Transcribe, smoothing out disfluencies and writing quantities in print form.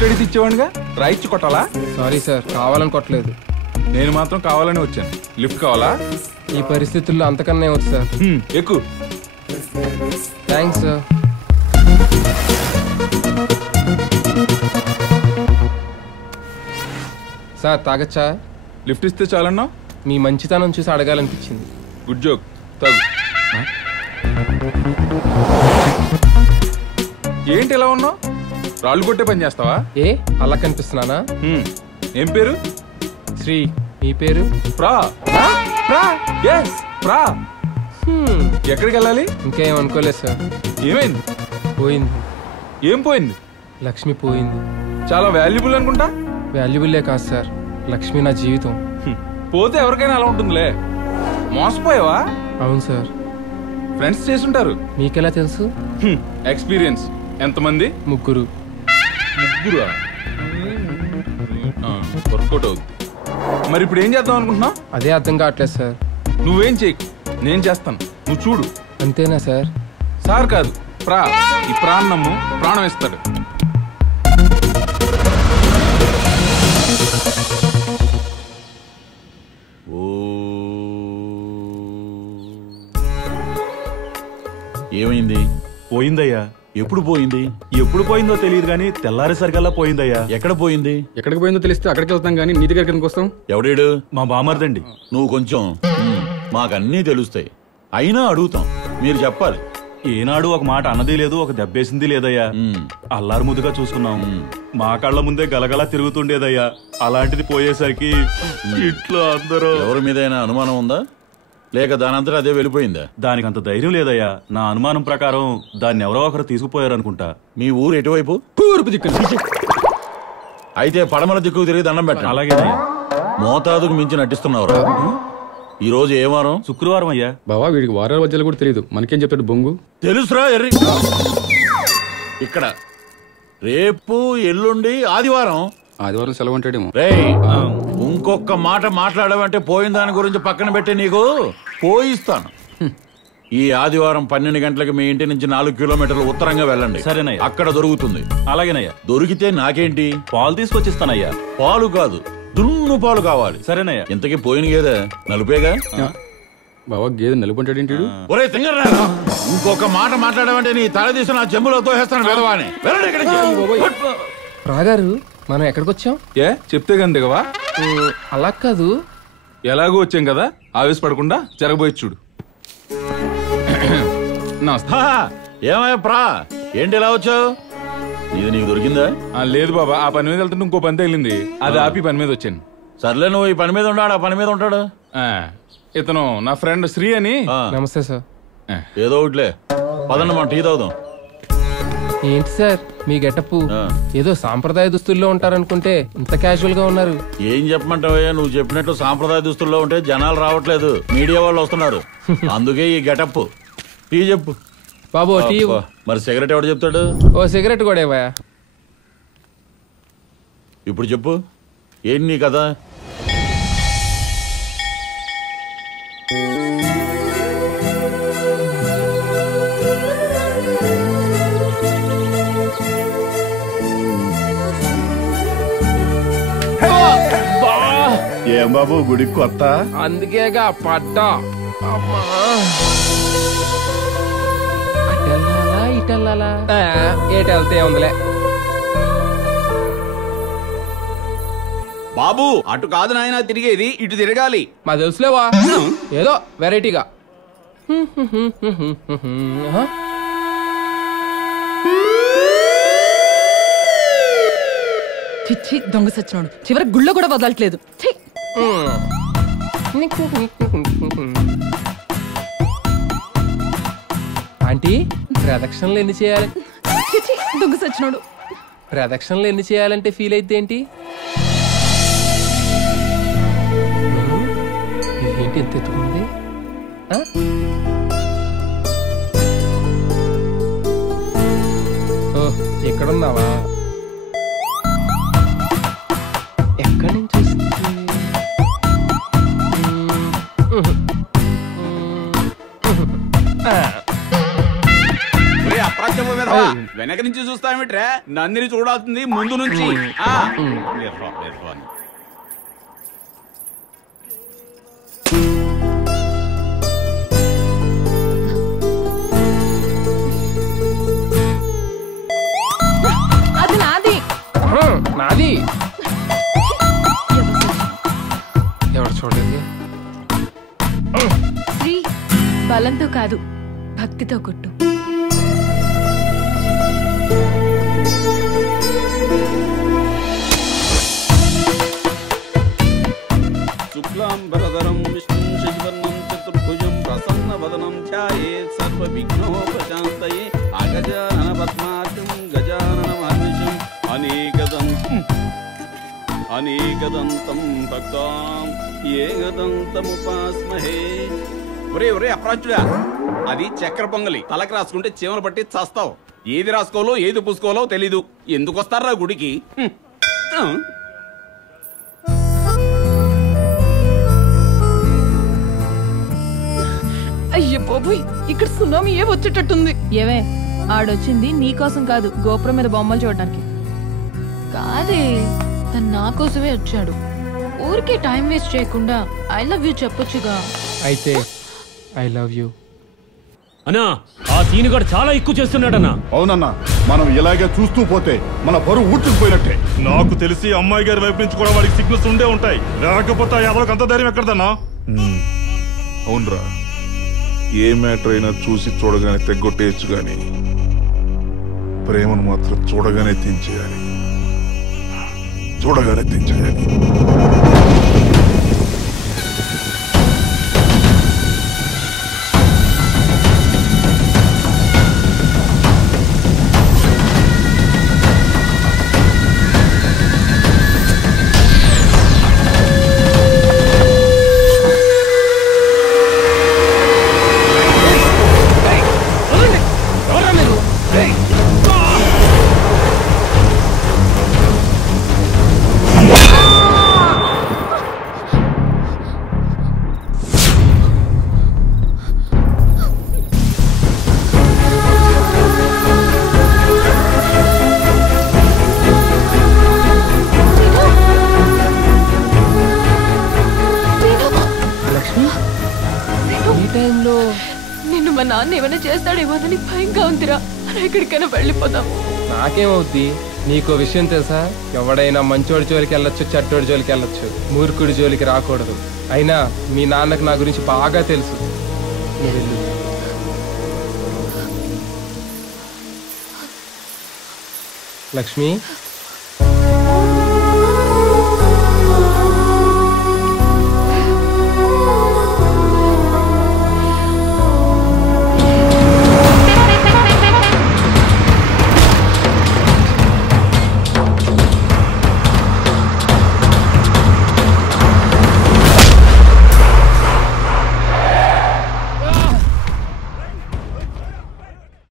Lift అడిగితే ఇచ్చేవాడిగా రాయిచ్చి కొట్టాలా? Sorry sir, కావాలని కొట్టలేదు. నేను మాత్రం కావాలని వచ్చాను. లిఫ్ట్ కావాలా? ఈ పరిస్థితుల్లో అంతకన్నా వచ్చు సార్. ఎక్కువ. Thanks sir. సార్ తాగచ్చా? లిఫ్ట్ ఇస్తే చాలన్నా? మీ మంచితనం చూసి అడగాలనిపించింది. Good joke. తాగు. ఏంటి ఎలా ఉన్నావు? రాళ్ళు కొట్టే పని చేస్తావా? ఏ అలా కనిపిస్తున్నానా? ఏం పేరు? శ్రీ. మీ పేరు? ప్రా. ప్రా. yes ప్రా. ఎక్కడికి వెళ్ళాలి? ఇంకేం అనుకోలేదు సార్. ఏమైంది? పోయింది. ఏం పోయింది? లక్ష్మి పోయింది. చాలా వాల్యుబుల్ అనుకుంటా. వాల్యుబుల్లే కాదు సార్, లక్ష్మి నా జీవితం. పోతే ఎవరికైనా అలా ఉంటుందిలే. మోసపోయావా? అవును సార్. ఫ్రెండ్స్ చేసుంటారు. మీకెలా తెలుసు? ఎక్స్పీరియన్స్. ఎంతమంది? ముగ్గురు. ముగ్గురా? వర్కౌట్ అవుతుంది. మరి ఇప్పుడు ఏం చేద్దాం అనుకుంటున్నావు? అదే అర్థం కావట్లేదు సార్. నువ్వేం చేయకు, నేను చేస్తాను, నువ్వు చూడు. అంతేనా సార్? సార్ కాదు, ప్రా. ఈ ప్రాణము ప్రాణం ఇస్తాడు. ఏమైంది? పోయిందయ్యా. ఎప్పుడు పోయింది? ఎప్పుడు పోయిందో తెలియదు గానీ తెల్లారేసరికల్లా పోయిందయ్యా. ఎక్కడ పోయింది? ఎక్కడికి పోయిందో తెలిస్తే అక్కడికి వెళ్తాం గానీ నీ దగ్గరికి ఎందుకు వస్తాం? ఎవడేడు? మా బామర్దండి. నువ్వు కొంచెం మాకన్నీ తెలుస్తాయి, అయినా అడుగుతాం, మీరు చెప్పాలి. ఏనాడు ఒక మాట అన్నది లేదు, ఒక దెబ్బేసింది లేదయ్యా. అల్లారు ముద్దుగా చూసుకున్నాం. మా కళ్ళ ముందే గలగలా తిరుగుతుండేదయ్యా. అలాంటిది పోయేసరికి ఇంట్లో అందరూ. ఎవరి మీదైనా అనుమానం ఉందా, లేక దానంతటా అదే వెళ్ళిపోయిందా? దానికి అంత ధైర్యం లేదయ్యా. నా అనుమానం ప్రకారం దాన్ని ఎవరో ఒకరు తీసుకుపోయారనుకుంటా. మీ ఊరు ఎటువైపు? తూర్పు దిక్కు. అయితే పడమల దిక్కుకు తిరిగి దండం పెట్టండి. అలాగేనయ్యా. మోతాదుకు మించి నటిస్తున్నావురా. ఈ రోజు ఏ వారం? శుక్రవారం అయ్యా. బావా వీడికి వారాల మధ్యలో కూడా తెలియదు, మనకేం చెప్తాడు బొంగు? తెలుసురా ఎర్రి. ఇక్కడ రేపు ఎల్లుండి ఆదివారం. ఆదివారం సెలవు అంటాడేమో. రేయ్, ఇంకొక మాట మాట్లాడమంటే పోయిన దాని గురించి పక్కన పెట్టి నీకు పోయిస్తాను. ఈ ఆదివారం 12 గంటలకు మీ ఇంటి నుంచి 4 కిలోమీటర్లు ఉత్తరంగా వెళ్ళండి. సరేనయ్యా. అక్కడ దొరుకుతుంది. అలాగేనయ్యా. దొరికితే నాకేంటి? పాలు తీసుకొచ్చిస్తానయ్యా. పాలు కాదు, దున్ను పాలు కావాలి. సరేనయ్యా. ఇంతకీ పోయిన గేదె నలుపేగా? బావా గేదె నలుపుంటాడేంటి? ఒరే తింగరా, ఇంకొక మాట మాట్లాడమంటే నీ తల తీసి నా చెంబులో తోసేస్తాను. వెదవాని వెళ్ళండి ఇక్కడికి. రాగారు, మనం ఎక్కడికి వచ్చాం? ఏ చెప్తే కానీ దిగవా? అలా కాదు, ఎలాగో వచ్చాం కదా, ఆవేశపడకుండా జరగబోయి చూడు. హా, ఏమయ్యా ప్రా, ఏంటి ఇలా వచ్చావు? నీది నీకు దొరికిందా? లేదు బాబా, ఆ పని మీద వెళ్తుంటే ఇంకో పని తగిలింది, అది ఆపి పని మీద వచ్చాను. సర్లే, నువ్వు ఈ పని మీద ఉన్నాడు, ఆ పని మీద ఉంటాడు. ఇతను నా ఫ్రెండ్ శ్రీ అని. నమస్తే సార్. ఏదో ఒకటిలే, పదండి మనం టీ తాగుదాం. ఏంటి సార్ మీ గెటప్? ఏదో సాంప్రదాయ దుస్తుల్లో ఉంటారనుకుంటే ఇంత క్యాజువల్ గా ఉన్నారు. ఏం చెప్పమంటావయ్యా, నువ్వు చెప్పినట్టు సాంప్రదాయ దుస్తుల్లో ఉంటే జనాలు రావట్లేదు, మీడియా వాళ్ళు వస్తున్నారు, అందుకే ఈ గెటప్. టీ చెప్పు బాబు. టీ. మరి సిగరెట్ ఎవడు చెప్తాడు? ఓ సిగరెట్ కూడా ఇవ్వయా. ఇప్పుడు చెప్పు, ఏంటి నీ కదా? ఏం బాబు గుడికి కొత్త? అందుకేగా పడ్డా. అటెల్లాలా ఇటెల్లాలా? ఏటెళ్తే ఉందిలే. బాబు అటు కాదు నాయన తిరిగేది, ఇటు తిరగాలి. మా తెలుసులేవా, ఏదో వెరైటీగా. చిచ్చి దొంగ సచ్చినోడు, చివరి గుళ్ళో కూడా వదలట్లేదు. ఆంటీ, ప్రదక్షిణలు ఎన్ని చేయాలి? చిచ్చి దొంగ సచ్చినోడు. ప్రదక్షిణలు ఎన్ని చేయాలంటే ఫీల్ అయితే ఏంటి? ఏంటి ఎంత ఎత్తుకుంది? ఓ ఎక్కడున్నావా? ఎక్కడి నుంచి వెనక నుంచి చూస్తామేట్రా, నందిని చూడాల్సింది ముందు నుంచి. అది నాది. నాది ఎవరు చూడలేదు. శ్రీ, బలంతో కాదు భక్తితో కొట్టు. శుక్లాంబరధరం విష్ణుం శశివర్ణం చతుర్భుజం ప్రసన్నవదనం ధ్యాయేత్ సర్వవిఘ్నోపశాంతయే అగజానన పద్మార్కం గజాననమహర్నిశం అనేకదంతం భక్తాం ఏకదంతముపాస్మహే. ఒరే అప్రాచుడా, అది చక్కెర పొంగలి. తలకి రాసుకుంటే చీమలు పట్టి చస్తావు. ఏది రాసుకోవాలో ఏది పూసుకోవాలో తెలీదు. ఎందుకు వస్తారా గుడికి? అయ్యో బాబోయ్, ఇక్కడ సునామీ ఏ వచ్చేటట్టుంది. ఏవే, ఆడొచ్చింది నీకోసం కాదు, గోపురం మీద బొమ్మలు చూడడానికి. కాదే, తను నా కోసమే వచ్చాడు. ఊరికే టైం వేస్ట్ చేయకుండా ఐ లవ్ యూ చెప్పొచ్చుగా. అయితే ఐ లవ్ యూ. అన్నా, ఆ సీనుగాడు చాలా ఎక్కువ చేస్తున్నాడన్నా. అవునన్నా, మనం ఇలాగే చూస్తూ పోతే మన పరువు ఊడ్చుకుపోయినట్టే. నాకు తెలిసి అమ్మాయి గారి వైపు నుంచి కూడా వాడికి సిగ్నల్స్ ఉండే ఉంటాయి. లేకపోతే ఎవరికి అంత ధైర్యం ఎక్కడదన్నా? అవునరా, ఏ మ్యాటర్ అయినా చూసి చూడగానే తెగ్గొట్టేయచ్చు గాని ప్రేమను మాత్రం చూడగానే తెంచేయాలి. చూడగానే తెంచేయాలి. నిన్ను మా నాన్న ఏమైనా చేస్తాడేమోనని భయంగా ఉందిరా. ఎక్కడికైనా వెళ్ళిపోదాం. నాకేమవుద్ది? నీకో విషయం తెలుసా? ఎవడైనా మంచోడి జోలికి వెళ్ళొచ్చు, చెడ్డోడి జోలికి వెళ్ళొచ్చు, మూర్ఖుడి జోలికి రాకూడదు. అయినా మీ నాన్నకు నా గురించి బాగా తెలుసు. నువ్వు వెళ్ళు. లక్ష్మి,